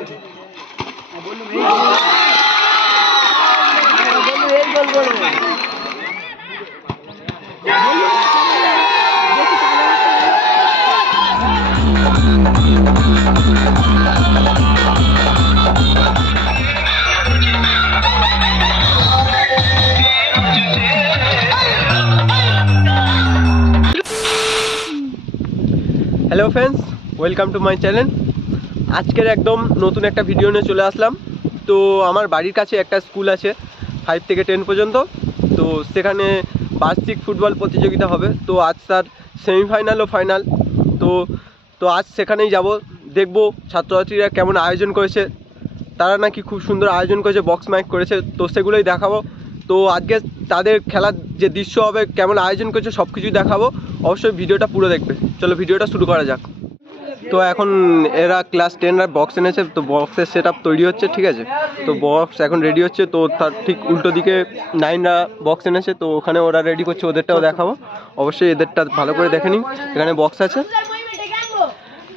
Hello friends, welcome to my channel. আজকের একদম নতুন একটা ভিডিও নিয়ে চলে আসলাম। তো আমার বাড়ির কাছে একটা স্কুল আছে 5 থেকে 10 পর্যন্ত। তো সেখানে বার্ষিক ফুটবল প্রতিযোগিতা হবে। তো আজ তার সেমিফাইনাল ও ফাইনাল। তো আজ সেখানেই যাব, দেখব ছাত্রছাত্রীরা কেমন আয়োজন করেছে। তারা নাকি খুব সুন্দর আয়োজন করেছে, বক্স মাইক করেছে, তো সেগুলোই দেখাবো। তো আজকে তাদের খেলার যে দৃশ্য হবে, কেমন আয়োজন করেছে, সব কিছুই দেখাবো। অবশ্যই ভিডিওটা পুরো দেখবে। চলো ভিডিওটা শুরু করা যাক। তো এখন এরা ক্লাস 10রা বক্স এনেছে, তো বক্সের সেট আপ তৈরি হচ্ছে, ঠিক আছে। তো বক্স এখন রেডি হচ্ছে। তো তার ঠিক উল্টো দিকে 9রা বক্স এনেছে, তো ওখানে ওরা রেডি করছে, ওদেরটাও দেখাবো। অবশ্যই এদেরটা ভালো করে দেখে নিন। এখানে বক্স আছে,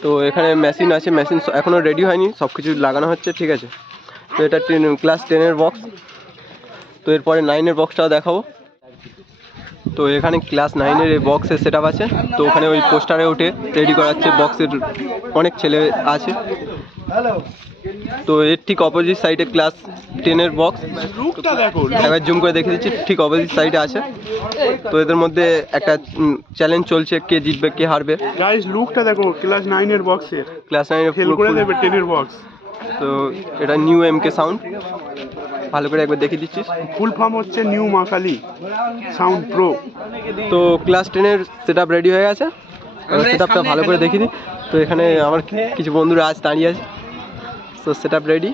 তো এখানে মেশিন আছে, মেশিন এখনও রেডি হয়নি, সব কিছু লাগানো হচ্ছে, ঠিক আছে। তো এটা ক্লাস 10-এর বক্স। তো এরপরে 9-এর বক্সটাও দেখাবো। তো এখানে ক্লাস 9-এর এই বক্সের সেট আপ আছে। তো ওখানে ওই পোস্টারে উঠে রেডি করাচ্ছে, বক্সের অনেক ছেলে আছে। তো এর ঠিক অপোজিট সাইডে ক্লাস 10-এর বক্স। একবার জুম করে দেখে দিচ্ছি, ঠিক অপোজিট সাইডে আছে। তো এদের মধ্যে একটা চ্যালেঞ্জ চলছে, কে জিতবে কে হারবে। গাইস লুকটা দেখো ক্লাস 9-এর বক্সের, ক্লাস 9-এর ফেল করে দেবে 10-এর বক্স। তো এটা নিউ এমকে সাউন্ড, ভালো করে একবার দেখে দিচ্ছিস। ফুল ফর্ম হচ্ছে নিউ মা কালী সাউন্ড প্রো। তো ক্লাস 10-এর সেট আপ রেডি হয়ে গেছে, সেট আপটা ভালো করে দেখি দিই। তো এখানে আমার কিছু বন্ধুরা আজ দাঁড়িয়ে আছে। তো সেট আপ রেডি।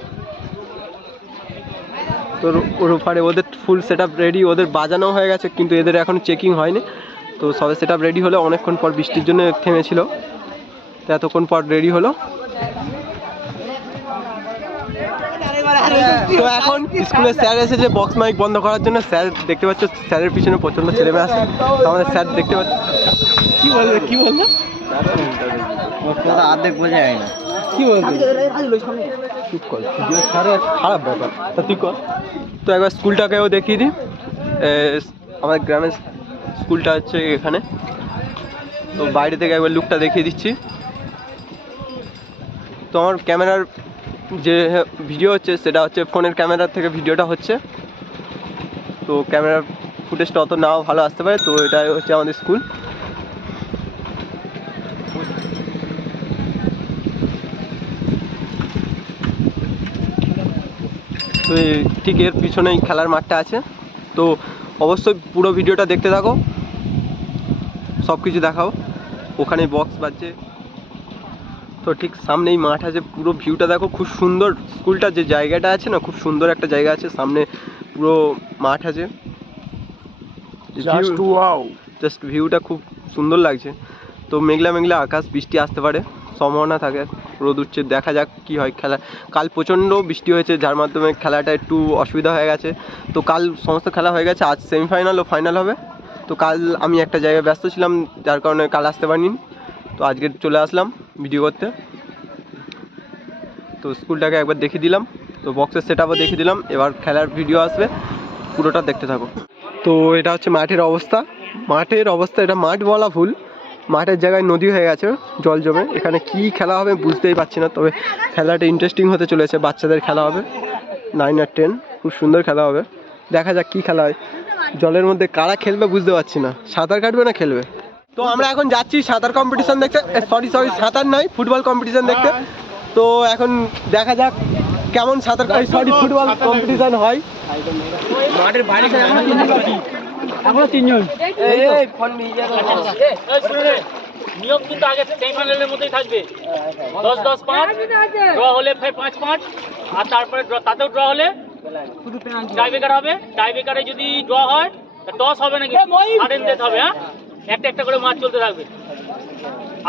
তো ওর উপরে ওদের ফুল সেট আপ রেডি, ওদের বাজানো হয়ে গেছে, কিন্তু এদের এখন চেকিং হয়নি। তো সবে সেট আপ রেডি হলো, অনেকক্ষণ পর বৃষ্টির জন্য থেমেছিল, তো এতক্ষণ পর রেডি হলো। তো এখন স্কুলের স্যার এসেছে বক্স মাইক বন্ধ করার জন্য। স্যার দেখতে পাচ্ছ, স্যারের পিছনে প্রচণ্ড ছেলেমেয়ে আছে। তো আমাদের স্যার দেখতে পাচ্ছ, কি বলবে অর্ধেক বোঝা যায় না, কি বলবে, চুপ কর, স্যারের খারাপ ব্যাপার। তা তুই কর। তো একবার স্কুলটাকেও দেখিয়ে দিই। আমার গ্রামের স্কুলটা হচ্ছে এখানে। তো বাইরে থেকে একবার লুকটা দেখিয়ে দিচ্ছি। তো আমার ক্যামেরার যে ভিডিও হচ্ছে, সেটা হচ্ছে ফোনের ক্যামেরার থেকে ভিডিওটা হচ্ছে। তো ক্যামেরার ফুটেজটা অত নাও ভালো আসতে পারে। তো এটাই হচ্ছে আমাদের স্কুল। তো ঠিক এর পিছনেই খেলার মাঠটা আছে। তো অবশ্যই পুরো ভিডিওটা দেখতে থাকো, সব কিছু দেখাও। ওখানে বক্স বাজছে, তো ঠিক সামনেই মাঠ আছে। পুরো ভিউটা দেখো, খুব সুন্দর। স্কুলটা যে জায়গাটা আছে না, খুব সুন্দর একটা জায়গা আছে, সামনে পুরো মাঠ আছে। জাস্ট ভিউটা খুব সুন্দর লাগছে। তো মেঘলা মেঘলা আকাশ, বৃষ্টি আসতে পারে, সম্ভাবনা থাকে। রোদ উঠছে, দেখা যাক কি হয়। খেলা কাল প্রচণ্ড বৃষ্টি হয়েছে, যার মাধ্যমে খেলাটা একটু অসুবিধা হয়ে গেছে। তো কাল সমস্ত খেলা হয়ে গেছে, আজ সেমিফাইনাল ও ফাইনাল হবে। তো কাল আমি একটা জায়গায় ব্যস্ত ছিলাম, যার কারণে কাল আসতে পারিনি। তো আজকে চলে আসলাম ভিডিও করতে। তো স্কুলটাকে একবার দেখিয়ে দিলাম, তো বক্সের সেট আপও দেখিয়ে দিলাম। এবার খেলার ভিডিও আসবে, পুরোটা দেখতে থাকো। তো এটা হচ্ছে মাঠের অবস্থা। এটা মাঠ বলা ভুল, মাঠের জায়গায় নদী হয়ে গেছে, জল জমে। এখানে কি খেলা হবে বুঝতেই পারছি না, তবে খেলাটা ইন্টারেস্টিং হতে চলেছে। বাচ্চাদের খেলা হবে, 9 আর 10, খুব সুন্দর খেলা হবে। দেখা যাক কি খেলা হয়। জলের মধ্যে কারা খেলবে বুঝতে পারছি না, সাঁতার কাটবে না খেলবে। তো আমরা এখন যাচ্ছি সাঁতার কম্পিটিশন দেখতে, সরি সাঁতার নয়, ফুটবল কম্পিটিশন দেখতে। তো এখন দেখা যাক কেমন ফুটবল কম্পিটিশন হয়। মাঠের বাইরে এখনো 3 জন। নিয়ম কিন্তু আগে সেমিফাইনালের মধ্যেই থাকবে, 10-10-5 ড্র হলে 5-5, আর তারপরে তাতেও ড্র হলে টাইব্রেকার হবে। টাইব্রেকারে যদি ড্র হয় টস হবে নাকি, সাডেন ডেথ হবে। হ্যাঁ, একটা একটা করে মাছ চলতে থাকবে।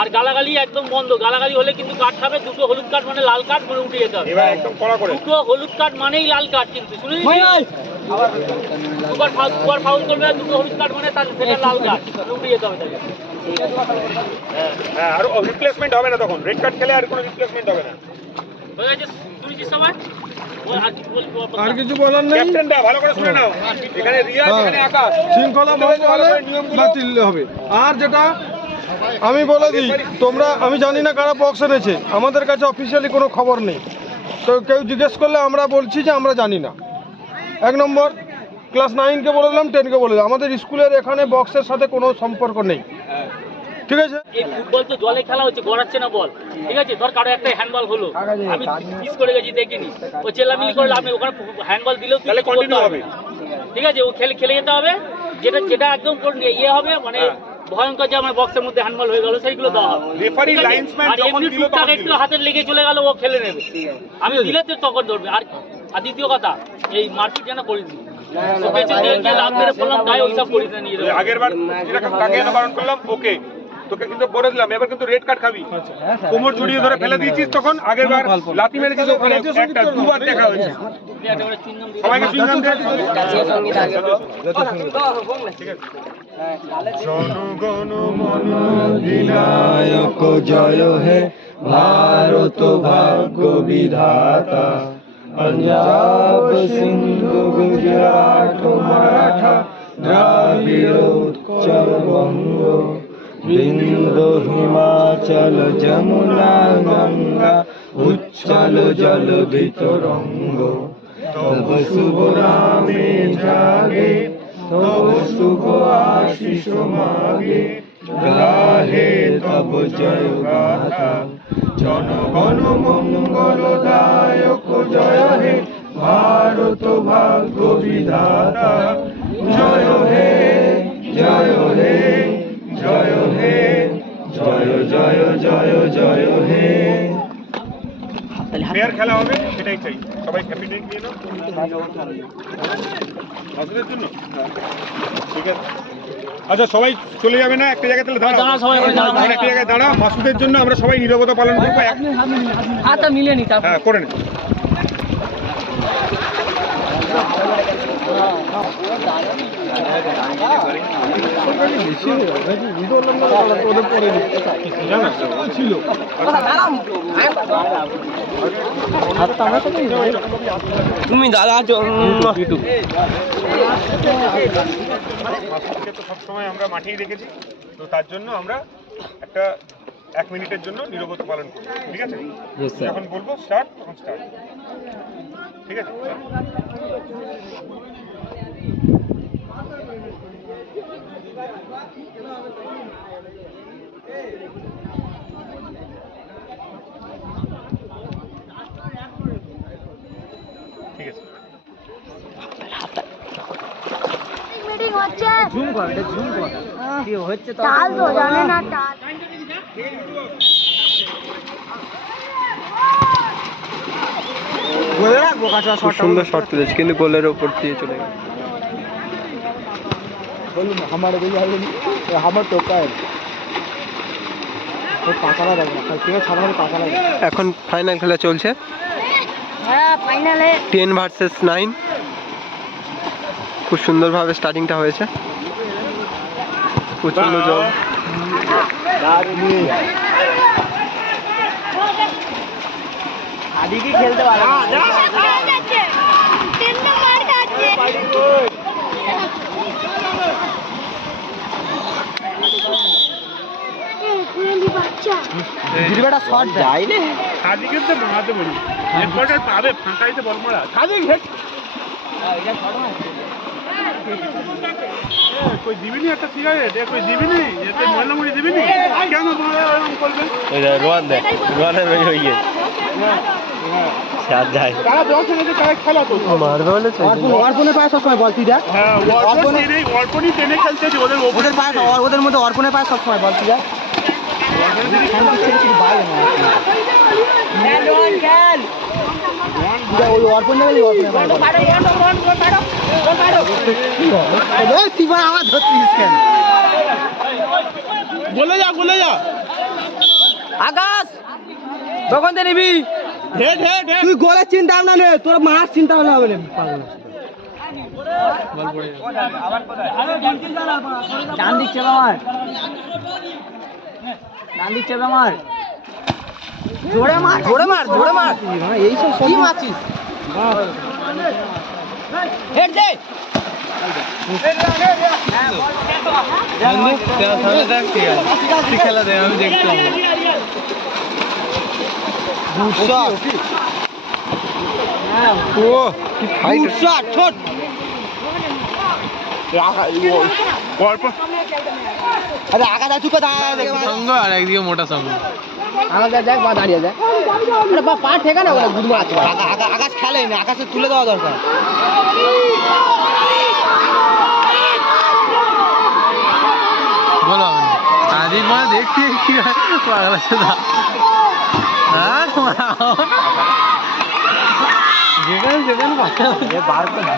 আর গালাগালি একদম বন্ধ। গালাগালি হলে কিন্তু কার্ড খাবে, 2টো হলুদ কার্ড মানে লাল কার্ড, মনে উঠে যেতে হবে। 2টো হলুদ কার্ড মানেই লাল কার্ড, কিন্তু শুনে দুবার ফাউল করবে, 2টো হলুদ কার্ড মানে তার সেটা লাল কার্ড, উঠে যেতে হবে তাকে। হ্যাঁ, আর রিপ্লেসমেন্ট হবে না তখন। রেড কার্ড খেলে আর কোনো রিপ্লেসমেন্ট হবে না। হয়ে গেছে শুনেছি সবাই আর কিছু বলার নেই। ক্যাপ্টেনটা ভালো করে শুনে নাও, এখানে রিয়াজ, এখানে আকাশ। শৃঙ্খলা ভঙ্গ হলে বাতিল হবে। আর যেটা আমি বলে দিই, তোমরা, আমি জানি না কারা বক্স এনেছে, আমাদের কাছে অফিসিয়ালি কোনো খবর নেই, তো কেউ জিজ্ঞেস করলে আমরা বলছি যে আমরা জানি না। 1 নম্বর, ক্লাস 9কে বলে দিলাম, 10কে বলে দিলাম, আমাদের স্কুলের এখানে বক্সের সাথে কোনো সম্পর্ক নেই, ঠিক আছে? এই ফুটবল তো জলে খেলা হচ্ছে, গড়াচ্ছে না বল, ঠিক আছে? ধর কারো একটা হ্যান্ডবল হলো, আমি মিস করে গেছি দেখিনি, ও চেল্লামিলি করে লাভ নেই, ওখানে হ্যান্ডবল দিলেও তাহলে কন্টিনিউ হবে, ঠিক আছে? ও খেলে যেতে হবে, যেটা একদম ইয়ে হবে, মানে ভয়ঙ্কর, যে আমার বক্সের মধ্যে হ্যান্ডবল হয়ে গেল, সেইগুলো দেওয়া হবে। রেফারি লাইন্সম্যান আর যখন এমনি দিল টুকটাক তখন একটু হাতের লেগে চলে গেল, ও খেলে নেবে, আমি দিলে তো তখন ধরবে। আর দ্বিতীয় কথা, এই মারপিট যেন করিস নি, পেছন দিয়ে গিয়ে লাভ মেরে পড়লাম, গায়ে ওইসব করিস না নিয়ে যাবো। আগের বার যেরকম তাকে বারণ করলাম, ওকে তোকে কিন্তু বলে দিলাম, এবার কিন্তু রেড কার্ড খাবি। কোমর জড়িয়ে ধরে ফেলে দিয়েছিস, তখন আগের বার লাথি মেরেছিস, ওখানে একটা দুবার দেখা হয়েছে। সবাইকে চুইংগাম দে। জনগণ মন অধিনায়ক জয় হে ভারত ভাগ্য বিধাতা, पंजाब सिंधु गुजरात मराठा द्राविड़ उत्कल बंग बिंदु हिमाचल जमुना गंगा उच्चल जलधि तरंग तब शुभ नामे जागे तब शुभ आशीष मागे गाहे तब जय गाथा জনগণ মঙ্গলদায়ক জয় হে ভারত ভাগ্য বিধাতা জয় হে জয় হে জয় হে জয় জয় জয় জয় হে। ফেয়ার খেলা হবে, সেটাই চাই। সবাই ক্যাপিটেন নিয়ে নাও মাসুদের জন্য, ঠিক আছে? আচ্ছা, সবাই চলে যাবে না, একটা জায়গায় তাহলে দাঁড়াও, সবাই একটা জায়গায় দাঁড়াও। মাসুদের জন্য আমরা সবাই নীরবতা পালন করবো। হাতটা মিলিয়ে নি, হ্যাঁ, করে নে। ছিল তুমি দাদা আছো মাসুদকে তো সবসময় আমরা মাঠেই রেখেছি, তো তার জন্য আমরা একটা 1 মিনিটের জন্য নীরবতা পালন করবো, ঠিক আছে? যখন বলবো স্টার্ট, তখন স্টার্ট, ঠিক আছে? ঠিক আছে। মিটিং হচ্ছে ঝুম কর, এটা ঝুম কর, কি হচ্ছে তো তাল তো জানে না তাল। বলে রাখবো কাঁচা শট, সুন্দর শট তুলেছে, কিন্তু গোলের ওপর দিয়ে চলে গেল। বলুন আমার দিকে যাবেন, আমার টোকায় ওই পাকালা দেবে না, ঠিক আছে? ছাড়া পাকালা দেবে। এখন ফাইনাল খেলা চলছে, হ্যাঁ ফাইনালে 10 ভার্সেস 9। খুব সুন্দরভাবে স্টার্টিংটা হয়েছে, প্রচন্ড জল। আদিকে খেলতে পারে না, যাচ্ছে 3 নম্বর যাচ্ছে কুড়েলি বাচ্চা দিদিটা শট যায় রে, সাদিকে তো মারাতে বলি, হেডকোয়ার্টার পাবে, ফাঁকাইতে বল মারা। সাদিক হেড कोई दिविनी একটা সিগারেট, कोई दिविनी, এতে ময়লামুড়ি দিবিনি, কেন তোমরা এরকম করবে? রোয়ানের ওই ইয়ে সাত যায়, তারা বলছে যে তারা খেলা তো মারবে বলে অর্পণের পায়ে সবসময় বল তুই দেখ, হ্যাঁ, অর্পণই টেনে খেলছে যে ওদের ওদের পায়ে, ওদের মধ্যে অর্পণের পায়ে সবসময় বল তুই দেখ। ওই অর্পণ নেই, তুই আমার ধরতিস কেন? বলে যা আকাশ তখন তো নিবি, হেড হেড হেড। তুই গোলের চিন্তা ভাবনা নে, তোর মার চিন্তা ভাবনা হবে না। ডান দিক চেপে আমার, ডান দিক চেপে আমার জোরে মার এইসব কি মারছিস হেড দে খেলা দেয় আমি দেখতাম আর একদিকে মোটা সঙ্গ দেখ বা দাঁড়িয়ে দেখ বা পা ঠেকা না গুড়মা আছে আকাশ খেলে না আকাশে তুলে দেওয়া দরকার বলো আদিক মানে দেখছি কি পাগলা সেটা যেখানে বাচ্চা বার করে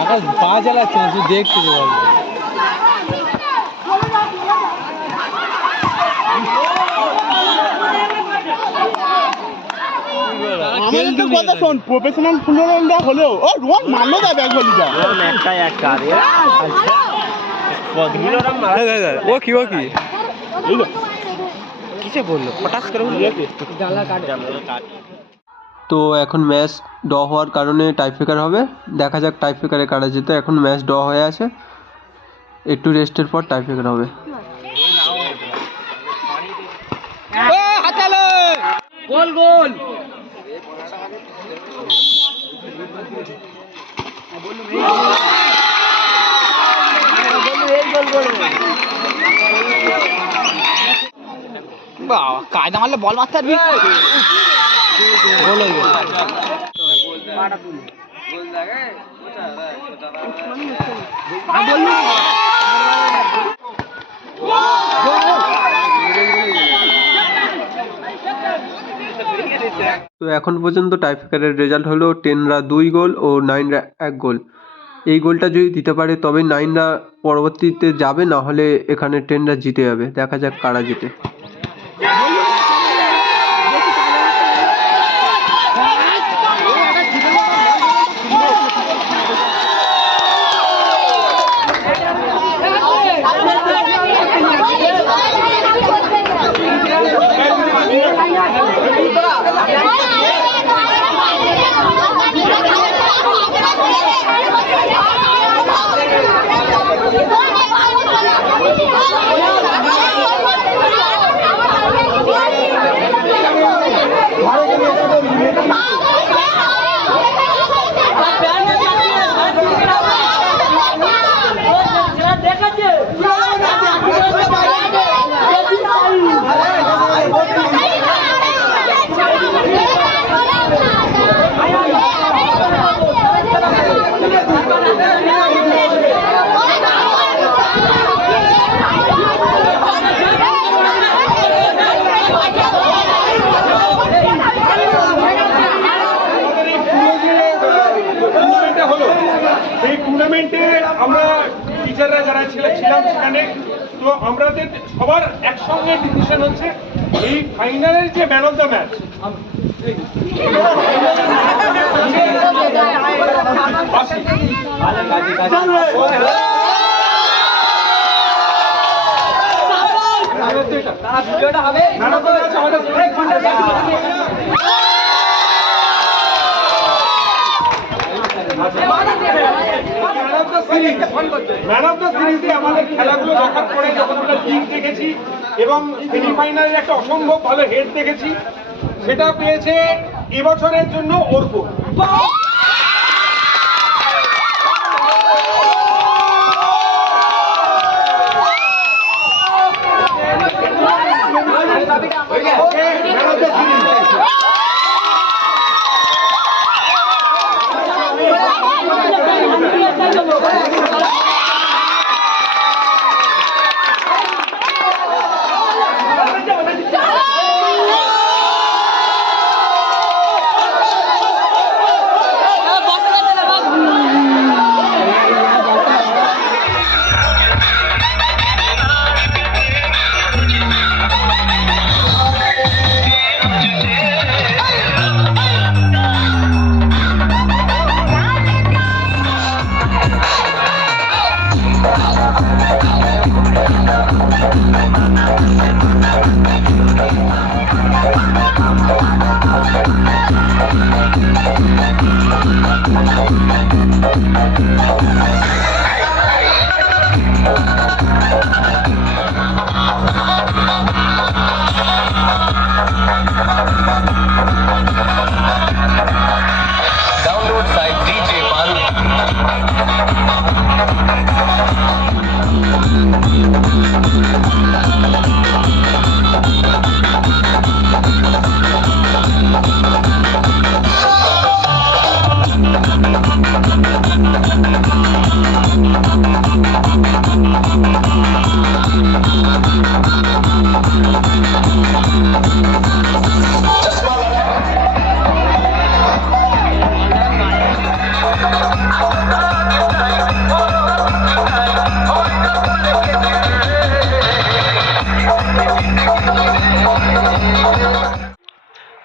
আকাশ পা চালাচ্ছে না তুই দেখতে যে বলবো প্রফেশনাল ফুটবল হলেও ও রোজ মারলো দা ব্যাগ বলিটা ও কি কিসে বললো হঠাৎ করে তো এখন ম্যাচ ড হওয়ার কারণে টাইব্রেকার হবে দেখা যাক টাইব্রেকারে কারা যেতে এখন ম্যাচ ড হয়ে আছে একটু রেস্টের পর টাইব্রেকার হবে গোল কায়দা মারলে বল মারতে পারবি গোল হয়ে তো এখন পর্যন্ত টাইব্রেকারের রেজাল্ট হলো 10রা 2 গোল ও 9রা 1 গোল এই গোলটা যদি দিতে পারে তবে 9রা পরবর্তীতে যাবে না হলে এখানে 10রা জিতে যাবে দেখা যাক কারা জিতে আমরা টিচাররা যারা ছিলাম সেখানে তো আমাদের সবার একসঙ্গে ডিসিশন হচ্ছে এই ফাইনালের যে man of the match man of the সিরিজে আমাদের খেলাগুলো দেখার পরে যখন আমরা লিগ দেখেছি এবং সেমিফাইনালের একটা অসম্ভব ভালো হেড দেখেছি সেটা পেয়েছে এবছরের জন্য অর্ক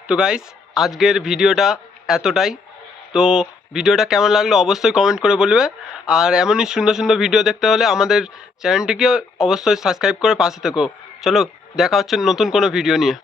তো গাইস আজকের ভিডিওটা এতটাই। তো ভিডিওটা কেমন লাগলো অবশ্যই কমেন্ট করে বলবে। আর এমনই সুন্দর সুন্দর ভিডিও দেখতে হলে আমাদের চ্যানেলটিকে অবশ্যই সাবস্ক্রাইব করে পাশে থেকো। চলো দেখা হচ্ছে নতুন কোনো ভিডিও নিয়ে।